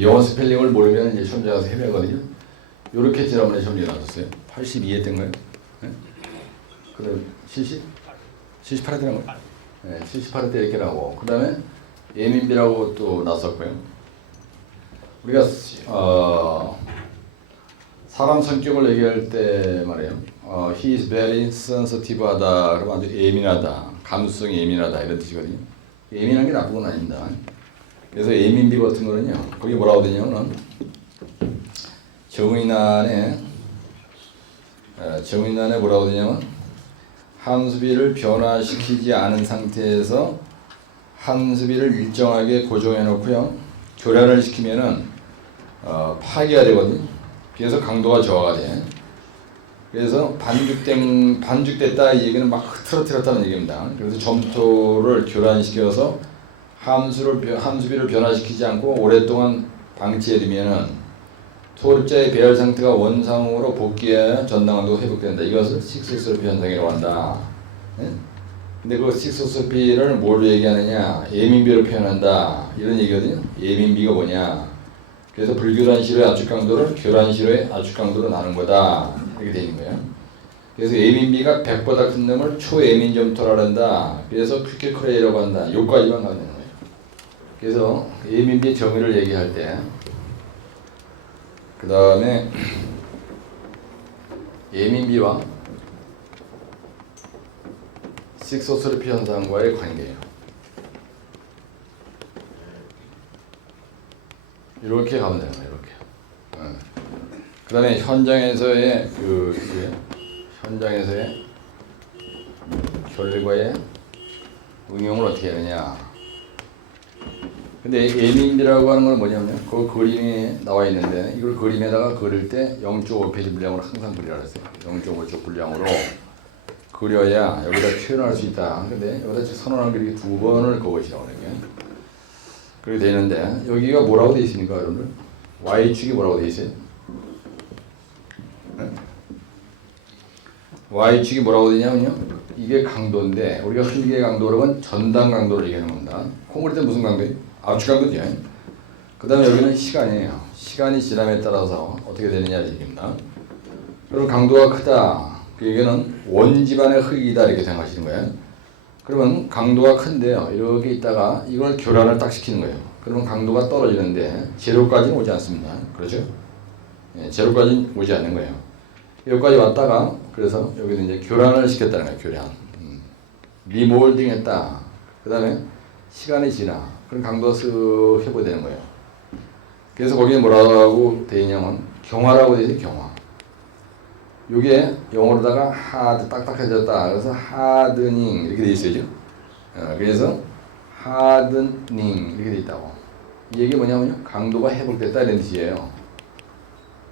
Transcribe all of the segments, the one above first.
영어 스펠링을 모르면 이제 시험장 가서 헤매거든요. 요렇게 지난번에 시험지 나왔었어요. 82 했던가요? 네? 그다음 70? 78 했던가요? 네, 78 때 이렇게 나오고 그 다음에 예민비라고 또 나왔었고요. 우리가 사람 성격을 얘기할 때 말이에요. He is very sensitive하다. 그러면 아주 예민하다. 감수성이 예민하다 이런 뜻이거든요. 예민한 게 나쁜 건 아닙니다. 그래서 예민비 같은 거는요. 거기 뭐라고 되냐면 정의난에 뭐라고 되냐면 함수비를 변화시키지 않은 상태에서 함수비를 일정하게 고정해 놓고요. 교란을 시키면은 파괴가 되거든요. 그래서 강도가 저하가 돼. 그래서 반죽됐다 이 얘기는 막 흐트러뜨렸다는 얘기입니다. 그래서 점토를 교란시켜서 함수비를 변화시키지 않고 오랫동안 방치해두면은 토립자의 배열 상태가 원상으로 복귀해 전당강도가 회복된다. 이것을 식소스로피 현상이라고 한다. 네? 근데 그 식소스로피를 뭘로 얘기하느냐? 예민비로 표현한다. 이런 얘기거든요. 예민비가 뭐냐? 그래서 불교란시로의 압축강도를 교란시로의 압축강도로 나눈 거다. 이렇게 되는 거예요. 그래서 예민비가 100보다 큰 놈을 초예민 점토라고 한다. 그래서 큐케크레이라고 한다. 요까지만 가는 거예요. 그래서 예민비 정의를 얘기할 때 그 다음에 예민비와 식소스로피 현상과의 관계예요. 이렇게 가면 되는 거예요. 이렇게. 그 다음에 현장에서의 현장에서의 결과의 응용을 어떻게 하느냐. 근데 예민비라고 하는 건 뭐냐면 그 그림에 나와 있는데 이걸 그림에다가 그릴 때 0.5페이지 분량으로 항상 그리라 그랬어요. 0.5쪽 분량으로 그려야 여기다 표현할 수 있다. 근데 여기다 선언한 그리기 2번을 그것이라고 그래요. 그렇게 되는데 여기가 뭐라고 되어 있습니까, 여러분들? Y축이 뭐라고 되어 있어요? 네? Y축이 뭐라고 되냐면요. 이게 강도인데 우리가 흔히 강도라면 전당 강도를 얘기하는 겁니다. 콩그릴 때 무슨 강도예요? 압축 강도죠. 그 다음에 여기는 시간이에요. 시간이 지남에 따라서 어떻게 되느냐 얘기입니다. 그럼 강도가 크다. 그 얘기는 원집안의 흙이다 이렇게 생각하시는 거예요. 그러면 강도가 큰데요. 이렇게 있다가 이걸 교란을 딱 시키는 거예요. 그러면 강도가 떨어지는데 제로까지는 오지 않습니다. 그렇죠? 예, 제로까지는 오지 않는 거예요. 여기까지 왔다가 그래서 여기는 이제 교란을 시켰다는 거예요. 교란. 리몰딩 했다. 그 다음에 시간이 지나. 그럼 강도가 쓱 회복되는 거예요. 그래서 거기에 뭐라고 되어 있냐면 경화라고 되어 있어요. 경화. 요게 영어로다가 하드 딱딱해졌다. 그래서 하드닝 이렇게 되어 있어요. 그래서 하드닝 이렇게 되어 있다고. 이 얘기 뭐냐면요. 강도가 회복됐다 이런 뜻이에요.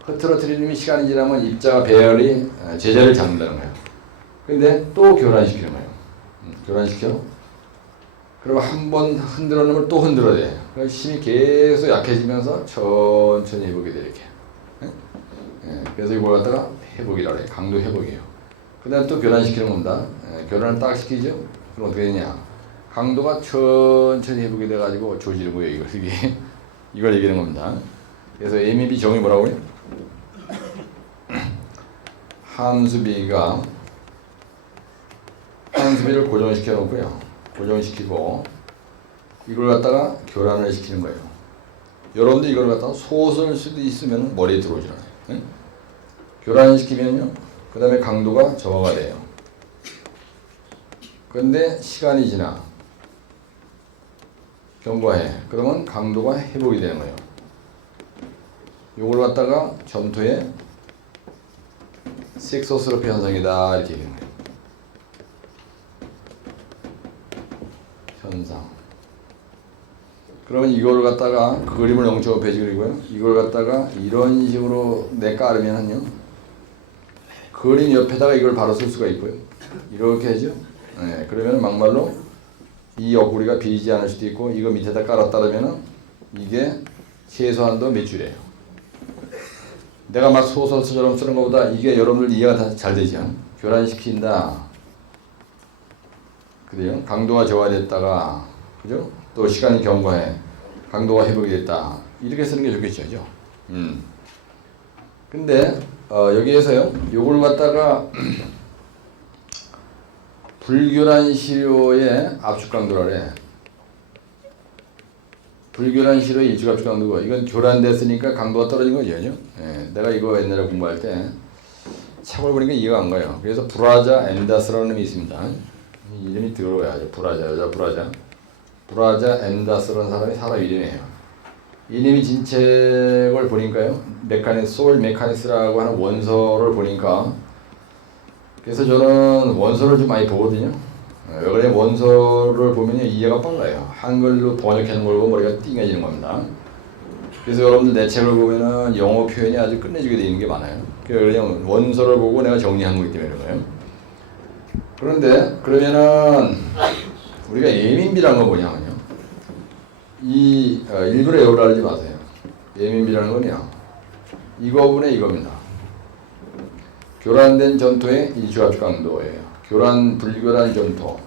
흐트러트리님이 시간이 지나면 입자가 배열이 제자리를 잡는다는 거예요. 근데 또 교란시키는 거예요. 교란시켜. 그리고 한 번 흔들어 놓으면 또 흔들어야 돼. 그래서 힘이 계속 약해지면서 천천히 회복이 돼 이렇게. 그래서 이걸 갖다가 회복이라고 해요. 강도 회복이에요. 그 다음에 또 교란시키는 겁니다. 교란을 딱 시키죠. 그럼 어떻게 되냐. 강도가 천천히 회복이 돼가지고 조지는 거예요. 이걸 얘기하는 겁니다. 그래서 MEB 정의 뭐라고 해요? 함수비를 고정시켜 놓고요. 고정시키고 이걸 갖다가 교란을 시키는 거예요. 여러분들 이걸 갖다가 소설을 수도 있으면 머리에 들어오질 않아요. 네? 교란시키면요. 그 다음에 강도가 저하가 돼요. 그런데 시간이 지나 경과해. 그러면 강도가 회복이 되는 거예요. 이걸 갖다가 점토의 식소스로피 현상이다 이렇게 얘기하는 거예요. 현상. 그러면 이걸 갖다가 그 그림을 0.5페이지 그리고요. 이걸 갖다가 이런 식으로 깔으면은요. 그림 옆에다가 이걸 바로 쓸 수가 있고요. 이렇게 하죠. 네, 그러면 막말로 이 옆구리가 비지 않을 수도 있고 이거 밑에다 깔았다면은 이게 최소한도 몇 줄이에요. 내가 막 소설처럼 쓰는 것보다 이게 여러분들 이해가 다 잘 되죠. 교란시킨다. 그래요. 강도가 저하됐다가 그죠? 또 시간이 경과해. 강도가 회복이 됐다. 이렇게 쓰는 게 좋겠죠, 그죠? 근데 여기에서요, 요걸 갖다가 불교란 시료의 압축 강도라래. 불교란 시료의 일축 압축 강도고, 이건 교란됐으니까 강도가 떨어진 거죠, 그죠? 예, 내가 이거 옛날에 공부할 때 책을 보니까 이해가 안 가요. 그래서 브라자 엠다스라는 놈이 있습니다. 이름이 더러워요, 아주. 브라자, 여자 브라자. 브라자 엠다스라는 사람이 사람 이름이에요. 이님이 진책을 보니까요, 소울 메카니스라고 하는 원서를 보니까, 그래서 저는 원서를 좀 많이 보거든요. 왜 그러냐면 원서를 보면 이해가 빨라요. 한글로 번역하는 걸 보면 머리가 띵해지는 겁니다. 그래서 여러분들 내 책을 보면은 영어 표현이 아주 끝내주게 되어 있는 게 많아요. 그냥 원서를 보고 내가 정리한 거기 때문에 그런 거예요. 그런데 그러면은 우리가 예민비라는 건 뭐냐면요, 일부러 외우려 하지 마세요. 예민비라는 건요, 이거분의 이겁니다. 교란된 점토의 일주압축 강도예요. 불교란 점토.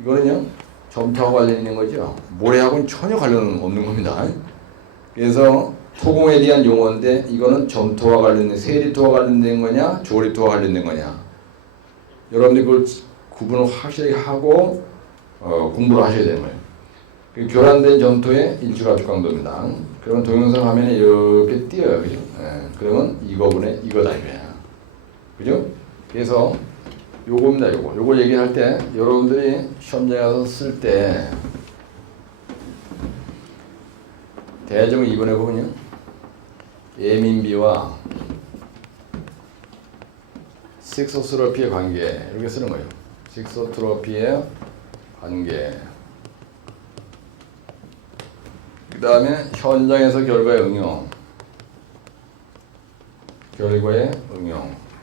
이거는요, 점토와 관련 있는 거죠. 모래하고는 전혀 관련 없는 겁니다. 그래서 토공에 대한 용어인데, 이거는 점토와 관련된, 세리토와 관련된 거냐, 조리토와 관련된 거냐. 여러분들 그걸 구분을 확실히 하고 공부를 하셔야 되는 거예요. 교란된 점토의 일주압축 강도입니다. 그러면 동영상 화면에 이렇게 띄어요, 그죠? 예, 그러면 이거분의 이거다 이거야, 그죠? 그래서 요겁니다, 요거 얘기할 때 여러분들이 시험장에 가서 쓸 때 대정을 이번에 보면요, 예민비와 식소트로피의 관계 이렇게 쓰는 거예요. 식소트로피의 관계. 그 다음에 현장에서 결과의 응용.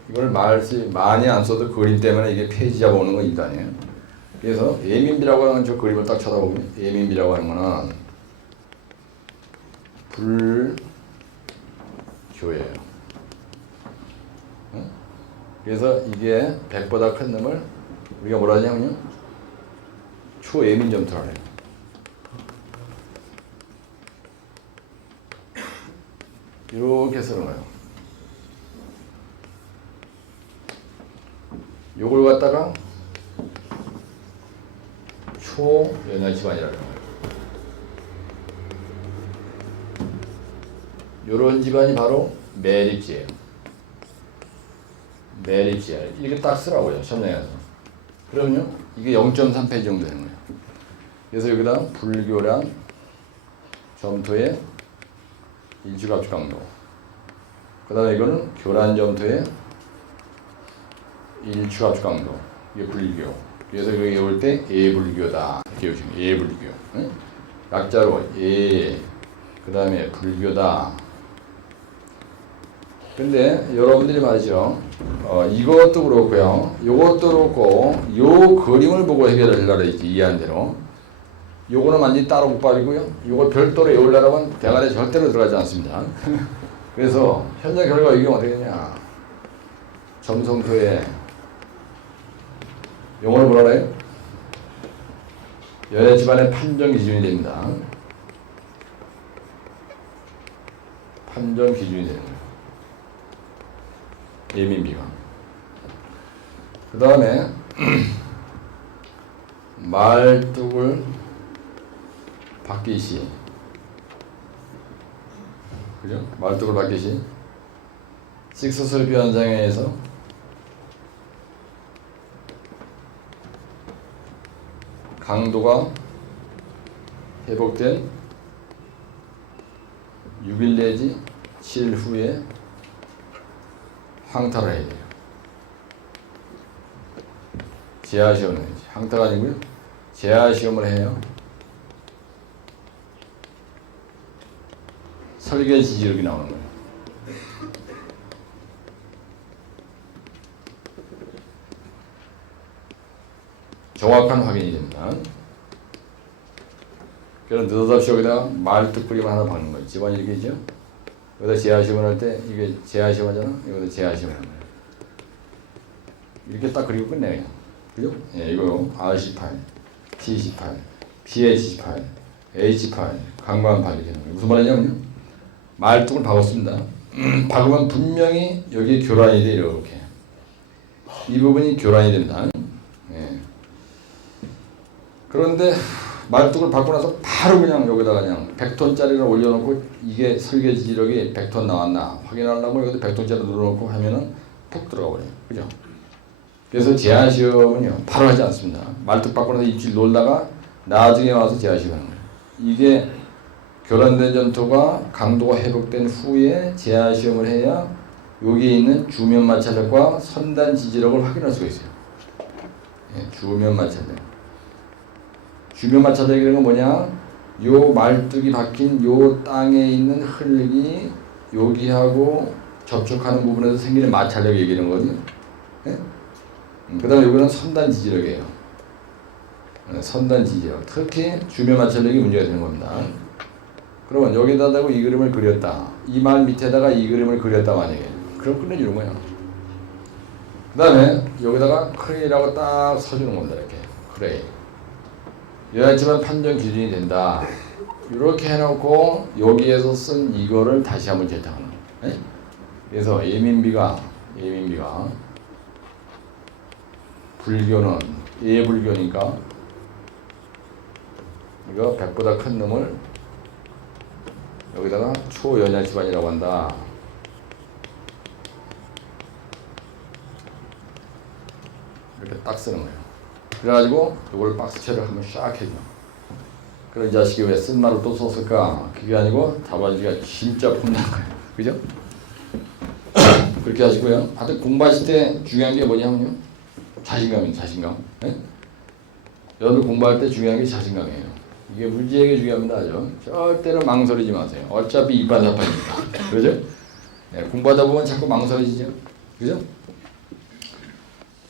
이걸 많이 안 써도 그림 때문에 이게 페이지 잡아오는 건 일단이에요. 그래서 예민비라고 하는 저 그림을 딱 쳐다보면, 예민비라고 하는 거는 불교예요. 그래서 이게 100보다 큰 놈을 우리가 뭐라 하냐면요, 초예민 점토라 해요. 이렇게 쓰는 거예요. 요걸 갖다가 초연화 집안이라는 거예요. 요런 집안이 바로 매립지예요. 이렇게 딱 쓰라고요, 시험장에서. 그러면요, 이게 0.3페이지 정도 되는 거예요. 그래서 여기다 불교란 점토의 일주압축 강도. 그 다음에 이거는 교란 점토의 일주압축 강도. 이게 불교. 그래서 여기 올 때 예불교다 이렇게 외우시면 예불교. 응? 약자로 그 다음에 불교다. 근데 여러분들이 말이죠, 이것도 그렇고요, 요것도 그렇고, 요 그림을 보고 해결을 하려고 했지, 이해한 대로. 요거는 완전히 따로 국밥이고요, 요걸 별도로 외우려고 하면 대가리에 절대로 들어가지 않습니다. 그래서 현장 결과 이게 어떻게 되냐, 점성토의 용어를 뭐라 해요? 연애 집안의 판정 기준이 됩니다. 판정 기준이 되는 거예요, 예민비가. 그 다음에 말뚝을 바뀌시, 그죠? 말뚝을 바뀌시. 식소설비 현장에 의해서 강도가 회복된 6일 내지 7일 후에 항타를 해야 돼요. 재하시험을 해야지. 항타가 아니고요, 재하시험을 해요. 설계 지지력이 나오는 거예요. 정확한 확인이 됩니다. 그럼 느닷없이 여기다가 말뚝 그림 하나 박는 거예요. 집안이 이렇게 있죠? 여기다 재하시험을 할 때, 이게 재하시험 하잖아? 여기다 재하시험 하는 거예요. 이렇게 딱 그리고 끝내요. 그죠? 예, 이거 R18, T18, BH18, H8 강관발이 되는 거예요. 무슨 말이냐면요. 말뚝을 박았습니다. 박으면 분명히 여기 교란이 돼 이렇게. 이 부분이 교란이 됩니다. 예. 그런데 말뚝을 박고 나서 바로 그냥 여기다가 그냥 100톤짜리를 올려놓고 이게 설계 지지력이 100톤 나왔나 확인하려고 여기다 100톤짜리 눌러놓고 하면은 푹 들어가 버려요. 그죠? 그래서 제한 시험은요 바로 하지 않습니다. 말뚝 박고 나서 입질 놀다가 나중에 와서 제한 시험 하는 거예요. 이게 교란된 점토가 강도가 회복된 후에 제한 시험을 해야 여기에 있는 주면 마찰력과 선단 지지력을 확인할 수가 있어요. 예, 주면 마찰력. 주면 마찰력이라는 건 뭐냐? 요 말뚝이 박힌 요 땅에 있는 흙이 여기하고 접촉하는 부분에서 생기는 마찰력 얘기하는 거거든요. 예? 그 다음에 여기는 선단 지지력이에요. 선단 지지력. 특히 주면 마찰력이 문제가 되는 겁니다. 그러면 여기다 대고 이 그림을 그렸다. 이 말 밑에다가 이 그림을 그렸다 만약에. 그럼 끝내주는 거예요. 그 다음에 여기다가 크레이라고 딱 서주는 겁니다. 이렇게. 크레이. 여하지만 판정 기준이 된다. 이렇게 해놓고 여기에서 쓴 이거를 다시 한번 제작하는 거예요. 그래서 예민비가 불교는 예불교니까 이거 100보다 큰 놈을 여기다가 초연약 집안이라고 한다. 이렇게 딱 쓰는 거예요. 그래가지고 이걸 박스 처리를 한번 샥 해줘. 그럼 이 자식이 왜 쓴 말을 또 썼을까? 그게 아니고 답안지가 진짜 폼난 거예요. 그죠? 그렇게 하시고요. 하여튼 공부하실 때 중요한 게 뭐냐면요. 자신감이에요. 자신감. 네? 여러분 공부할 때 중요한 게 자신감이에요. 이게 물지에게 중요합니다. 아주. 절대로 망설이지 마세요. 어차피 이판사판이니까. 그죠? 네, 공부하다 보면 자꾸 망설이지죠. 그죠?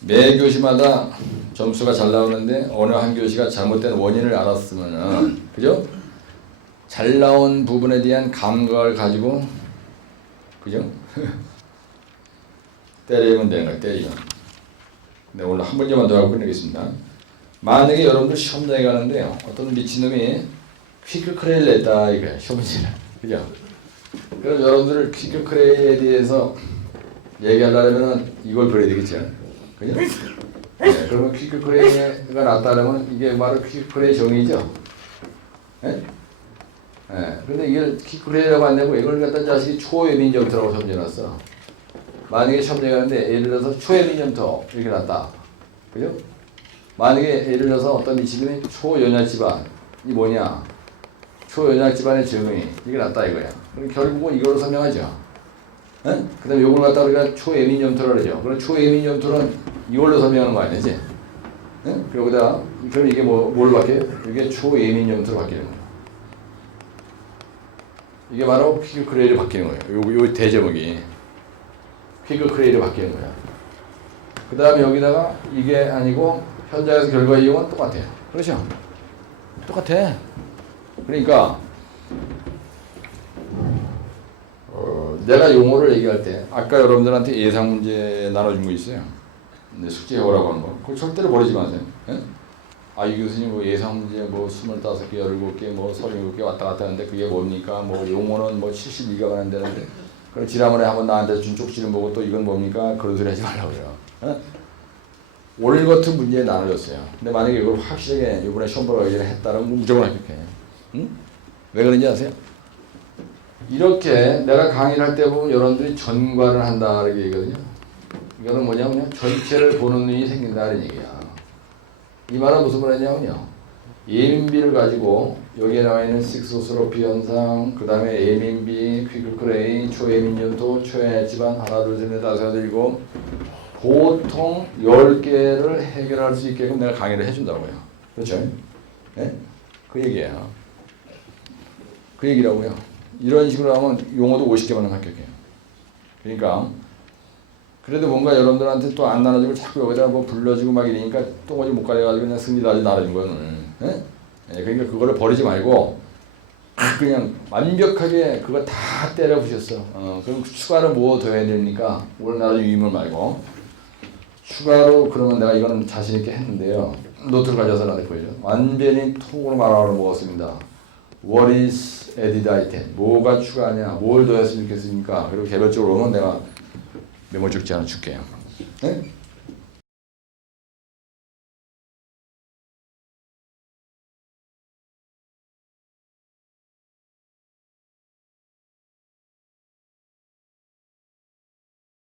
매 교시마다 점수가 잘 나오는데 어느 한 교시가 잘못된 원인을 알았으면은 그죠? 잘 나온 부분에 대한 감각을 가지고 그죠? 때리면 되는 거예요. 때리면. 네, 오늘 한 문제만 더 하고 끝내겠습니다. 만약에 여러분들 시험장에 가는데요. 어떤 미친놈이 퀴크 크레이를 냈다 이거예요. 시험 문제는. 그죠? 그럼 여러분들 퀴크 크레이에 대해서 얘기하려면 이걸 그려야 되겠죠. 그죠? 네, 그러면 퀴크 크레이가 났다면 이게 바로 퀴크 크레이 정의죠. 네? 네, 근데 이걸 퀴크 크레이라고 안 내고 이걸 갖다 자식이 초예민 점토라고 સમ져놨어. 만약에 시험장에 가는데 예를 들어서 초예민 점토 이렇게 났다. 그죠? 만약에 예를 들어서 어떤 미친놈이 초연약 집안이 뭐냐? 초연약 집안의 정의 이게 났다 이거야. 그럼 결국은 이걸로 설명하죠. 네? 그 다음에 요걸 갖다 우리가 초예민 점토라 그러죠. 그럼 초예민 점토는 이걸로 설명하는 거 아니지? 네? 여기다 그럼 이게 뭘 바뀌어요? 이게 초예민 점토로 바뀌는 거예요. 이게 바로 퀴크 크레이로 바뀌는 거예요. 요 대제목이 퀴크 크레이로 바뀌는 거야. 그 다음에 여기다가 이게 아니고 현장에서 결과 이용은 똑같아요. 그렇죠? 똑같아. 그러니까 내가 용어를 얘기할 때 아까 여러분들한테 예상 문제 나눠준 거 있어요. 숙제 해오라고 하는 거. 그거 절대로 버리지 마세요. 예? 아, 이 교수님 뭐 예상 문제 뭐 25개, 17개, 뭐 37개 왔다 갔다 하는데 그게 뭡니까? 뭐 용어는 뭐 72개가 한다는데 그럼 지난번에 한번 나한테 준 쪽지를 보고 또 이건 뭡니까? 그런 소리 하지 말라고요. 예? 올 같은 문제에 나눠졌어요. 근데 만약에 이걸 확실하게 이번에 시험 보러 가기를 했다면 무조건 합격해. 응? 왜 그런지 아세요? 이렇게 내가 강의를 할 때 보면 여러분들이 전과를 한다 이렇게 얘기거든요. 이거는 뭐냐면 전체를 보는 눈이 생긴다는 얘기야. 이 말은 무슨 말이냐면요. 예민비를 가지고 여기에 나와 있는 식소스로피 현상, 그 다음에 예민비, 퀴크 크레이, 초예민점토, 초연약 집안 하나 둘 셋 넷 다섯 여덟 일곱 보통 10개를 해결할 수 있게끔 내가 강의를 해준다고요. 그렇죠? 네? 그 얘기예요. 그 얘기라고요. 이런 식으로 하면 용어도 50개만 합격해요. 그러니까 그래도 뭔가 여러분들한테 또 안 나눠주고 자꾸 여기다 뭐 불러주고 막 이러니까 똥오지 못 가려가지고 그냥 승리다지 나눠준 거는. 네? 네, 그러니까 그거를 버리지 말고 그냥 완벽하게 그거 다 때려 부셨어. 그럼 추가로 뭐 더 해야 되니까 오늘 나중에 유임을 말고 추가로 그러면 내가 이거는 자신 있게 했는데요. 노트를 가져서 나한테 보여줘. 완전히 통으로 말아서 먹었습니다. What is added item? 뭐가 추가하냐? 뭘 더했으면 좋겠습니까? 그리고 개별적으로 오면 내가 메모 적지 않아 줄게요. 네?